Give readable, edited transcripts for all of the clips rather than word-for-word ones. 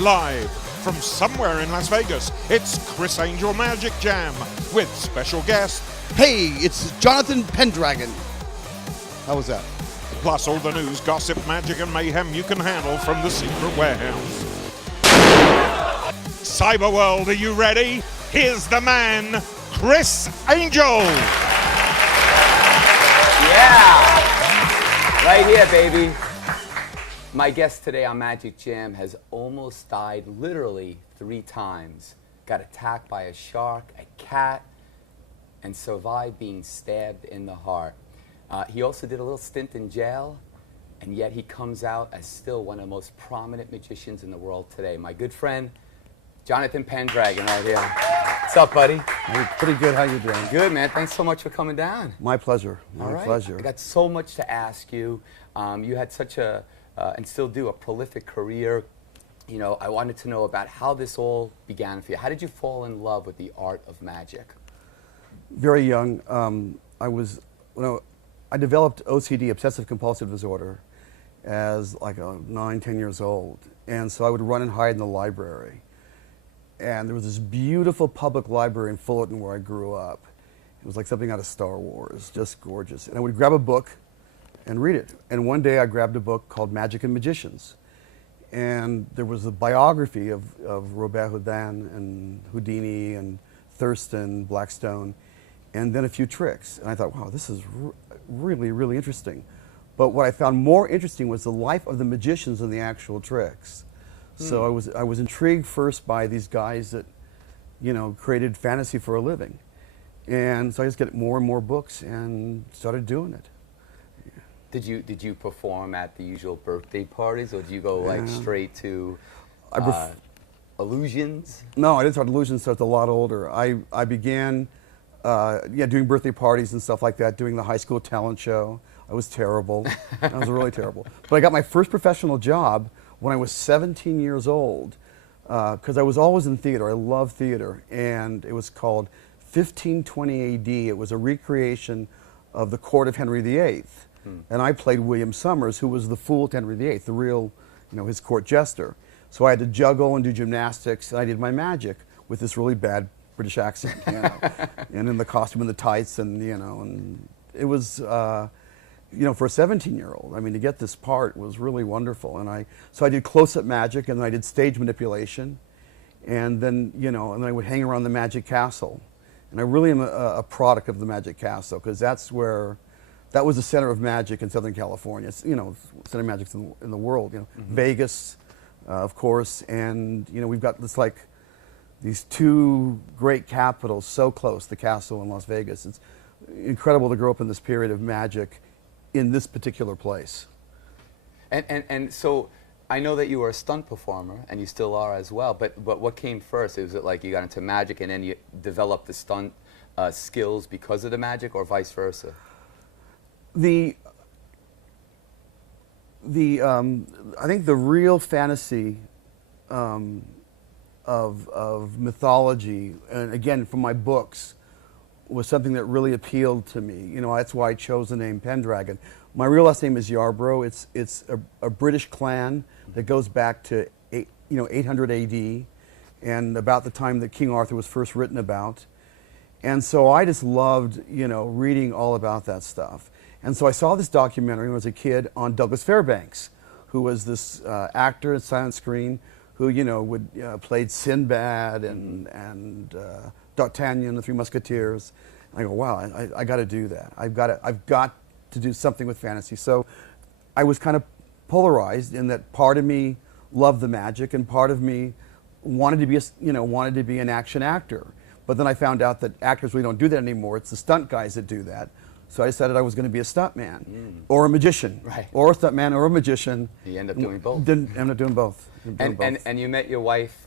Live from somewhere in Las Vegas, it's Chris Angel Magic Jam with special guest. Hey, it's Jonathan Pendragon. How was that? Plus all the news, gossip, magic, and mayhem you can handle from the secret warehouse. Cyberworld, are you ready? Here's the man, Chris Angel. Yeah, right here, baby. My guest today on Magic Jam has almost died literally 3 times. Got attacked by a shark, a cat, and survived being stabbed in the heart. He also did a little stint in jail, and yet he comes out as still one of the most prominent magicians in the world today. My good friend, Jonathan Pendragon, right here. What's up, buddy? Hey, pretty good. How you doing? Good, man. Thanks so much for coming down. My pleasure. All right. Pleasure. I got so much to ask you. You had such a, and still do, a prolific career. You know, I wanted to know about how this all began for you. How did you fall in love with the art of magic? Very young. I developed OCD, obsessive compulsive disorder, as like 9, 10 years old, and so I would run and hide in the library. And there was this beautiful public library in Fullerton where I grew up. It was like something out of Star Wars, just gorgeous. And I would grab a book and read it. And one day I grabbed a book called Magic and Magicians. And there was a biography of Robert Houdin and Houdini and Thurston, Blackstone, and then a few tricks. And I thought, wow, this is really, really interesting. But what I found more interesting was the life of the magicians and the actual tricks. So I was intrigued first by these guys that, you know, created fantasy for a living. And so I just get more and more books and started doing it. Did you perform at the usual birthday parties, or did you go like straight to illusions? No, I didn't start illusions until I was a lot older. I began doing birthday parties and stuff like that, doing the high school talent show. I was terrible. I was really terrible. But I got my first professional job when I was 17 years old, because I was always in theater. I love theater, and it was called 1520 AD. It was a recreation of the court of Henry VIII, and I played William Summers, who was the fool to Henry VIII, the real, you know, his court jester. So I had to juggle and do gymnastics, and I did my magic with this really bad British accent, you know, and in the costume and the tights, and you know, and it was. You know, for a 17-year-old, I mean, to get this part was really wonderful. And so I did close-up magic, and then I did stage manipulation, and then, you know, and then I would hang around the Magic Castle. And I really am a product of the Magic Castle, because that was the center of magic in Southern California. It's, you know, center of magic in the world, you know. Vegas, of course, and, you know, we've got this, like, these 2 great capitals so close, the Castle and Las Vegas. It's incredible to grow up in this period of magic in this particular place. And so I know that you were a stunt performer, and you still are as well, but what came first? Was it like you got into magic and then you developed the stunt skills because of the magic, or vice versa? I think the real fantasy of mythology, and again from my books, was something that really appealed to me. You know, that's why I chose the name Pendragon. My real last name is Yarbrough. It's a British clan that goes back to 800 AD, and about the time that King Arthur was first written about. And so I just loved, you know, reading all about that stuff. And so I saw this documentary when I was a kid on Douglas Fairbanks, who was this actor at silent screen who, you know, played Sinbad and D'Artagnan, the Three Musketeers. And I go, wow, I got to do that. I've got to do something with fantasy. So I was kind of polarized in that part of me loved the magic, and part of me wanted to be an action actor. But then I found out that actors really don't do that anymore. It's the stunt guys that do that. So I decided I was going to be a stuntman, or a magician, or a stuntman, or a magician. You end up doing both. Didn't end up doing both. And you met your wife,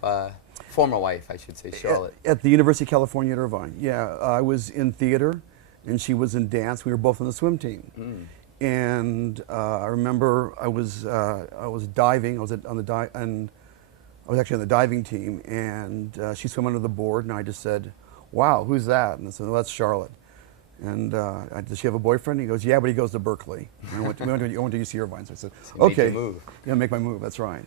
former wife, I should say, Charlotte. At the University of California at Irvine. Yeah, I was in theater, and she was in dance. We were both on the swim team. And I remember I was diving. I was actually on the diving team, and she swam under the board, and I just said, "Wow, who's that?" And I said, "Well, that's Charlotte." And does she have a boyfriend? He goes, "Yeah, but he goes to Berkeley." And I went to UC Irvine. So I said, So you "Okay, made your move. yeah, make my move. That's right."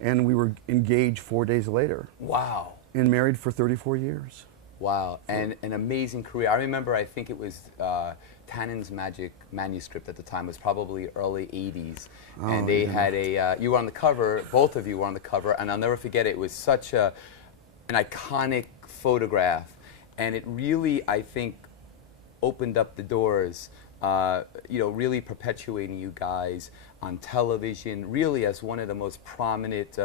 and we were engaged 4 days later. Wow. And married for 34 years. Wow, and an amazing career. I remember, I think it was Tannen's Magic manuscript at the time, was probably early 80s. And they had you were on the cover, both of you were on the cover, and I'll never forget it. It was such an iconic photograph. And it really, I think, opened up the doors, really perpetuating you guys on television, really as one of the most prominent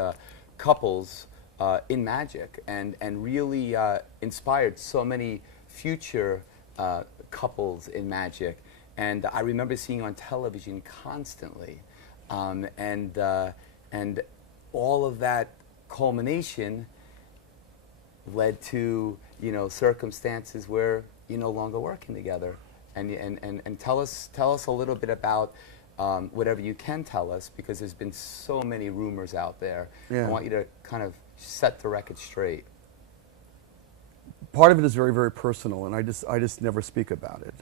couples in magic, and really inspired so many future couples in magic. And I remember seeing on television constantly, and all of that culmination led to circumstances where you're no longer working together. And tell us a little bit about whatever you can tell us, because there's been so many rumors out there. Yeah. I want you to kind of set the record straight. Part of it is very, very personal, and I just never speak about it.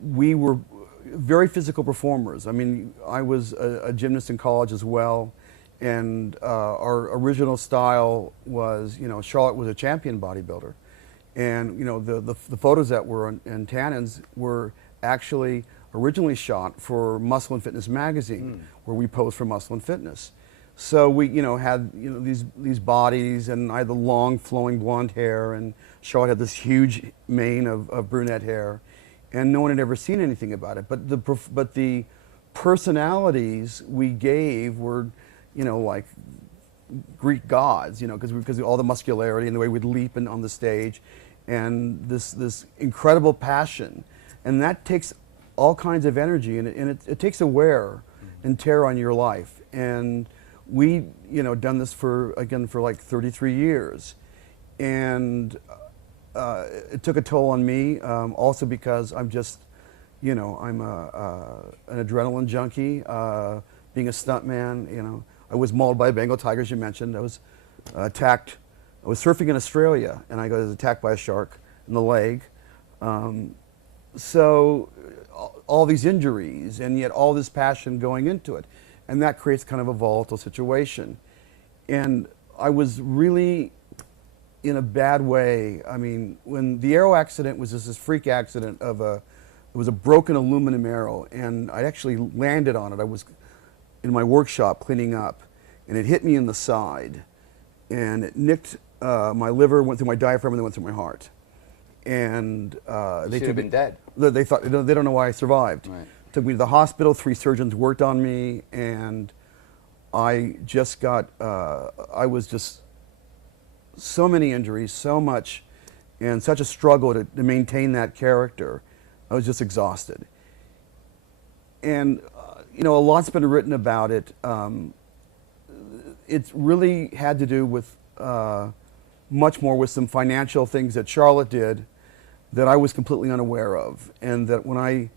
We were very physical performers. I mean, I was a gymnast in college as well, and our original style was, Charlotte was a champion bodybuilder, and the photos that were in Tannen's were actually originally shot for Muscle and Fitness magazine, where we posed for Muscle and Fitness. So we, had these bodies, and I had the long flowing blonde hair, and Charlotte had this huge mane of brunette hair, and no one had ever seen anything about it. But the personalities we gave were, like Greek gods, because of all the muscularity and the way we'd leap on the stage, and this incredible passion, and that takes all kinds of energy, and it takes a wear and tear on your life. And we, done this for like 33 years, and it took a toll on me. Also because I'm just, I'm an adrenaline junkie. Being a stuntman, I was mauled by a Bengal tiger, as you mentioned. I was attacked. I was surfing in Australia, and I was attacked by a shark in the leg. So all these injuries, and yet all this passion going into it. And that creates kind of a volatile situation. And I was really in a bad way. I mean, when the arrow accident was just this freak accident of it was a broken aluminum arrow, and I actually landed on it. I was in my workshop cleaning up, and it hit me in the side, and it nicked my liver, went through my diaphragm, and then went through my heart. And they should have been dead. They thought, they don't know why I survived. Right. Took me to the hospital. 3 surgeons worked on me, and I just got, I was just so many injuries, so much, and such a struggle to maintain that character. I was just exhausted. And, a lot's been written about it. It really had to do with much more with some financial things that Charlotte did that I was completely unaware of, and that when I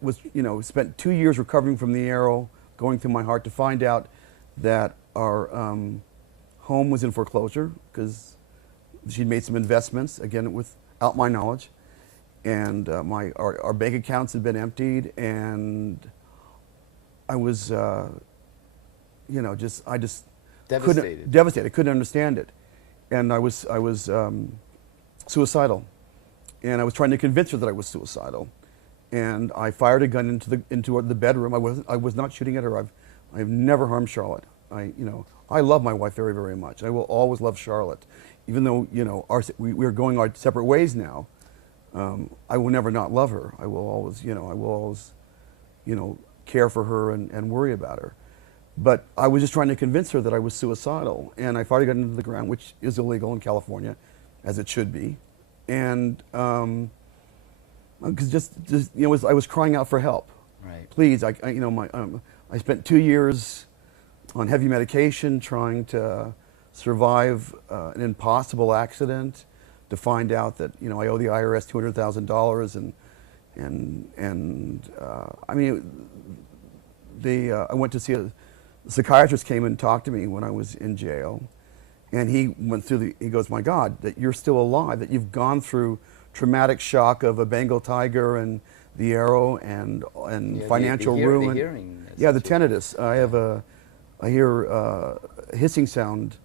was, spent 2 years recovering from the arrow, going through my heart, to find out that our home was in foreclosure because she'd made some investments, again, without my knowledge, and our bank accounts had been emptied, and I was, I just devastated. I couldn't understand it, and I was suicidal, and I was trying to convince her that I was suicidal, and I fired a gun into the bedroom. I was not shooting at her. I've never harmed Charlotte. I love my wife very, very much. I will always love Charlotte, even though we're going our separate ways now. I will never not love her. I will always, care for her and worry about her. But I was just trying to convince her that I was suicidal, and I fired a gun into the ground, which is illegal in California, as it should be. And because I was crying out for help. Right. Please, I spent 2 years on heavy medication trying to survive an impossible accident, to find out that I owe the IRS $200,000, and I mean, I went to see a psychiatrist, came and talked to me when I was in jail, and he went through he goes, my God, that you're still alive, that you've gone through traumatic shock of a Bengal tiger and the arrow and Yeah, financial the ruin. hearing Yeah, the situation. tinnitus. I hear hissing sound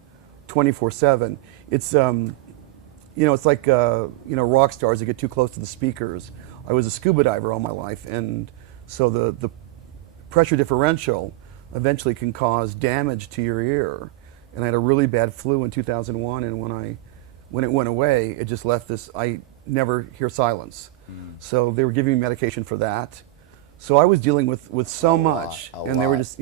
24/7. It's it's like rock stars that get too close to the speakers. I was a scuba diver all my life, and so the pressure differential eventually can cause damage to your ear. And I had a really bad flu in 2001, and when it went away, it just left this. I never hear silence. So they were giving me medication for that. So I was dealing with so much, and they were just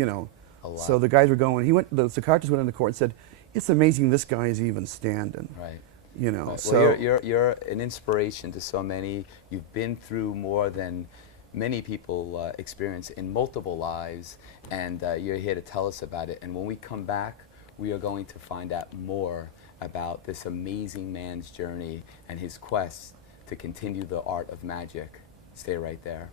So the guys were going. The psychiatrist went into court and said, "It's amazing this guy is even standing." Right. Right. So Well, you're an inspiration to so many. You've been through more than many people experience in multiple lives, and you're here to tell us about it. And when we come back, we are going to find out more about this amazing man's journey and his quest to continue the art of magic. Stay right there.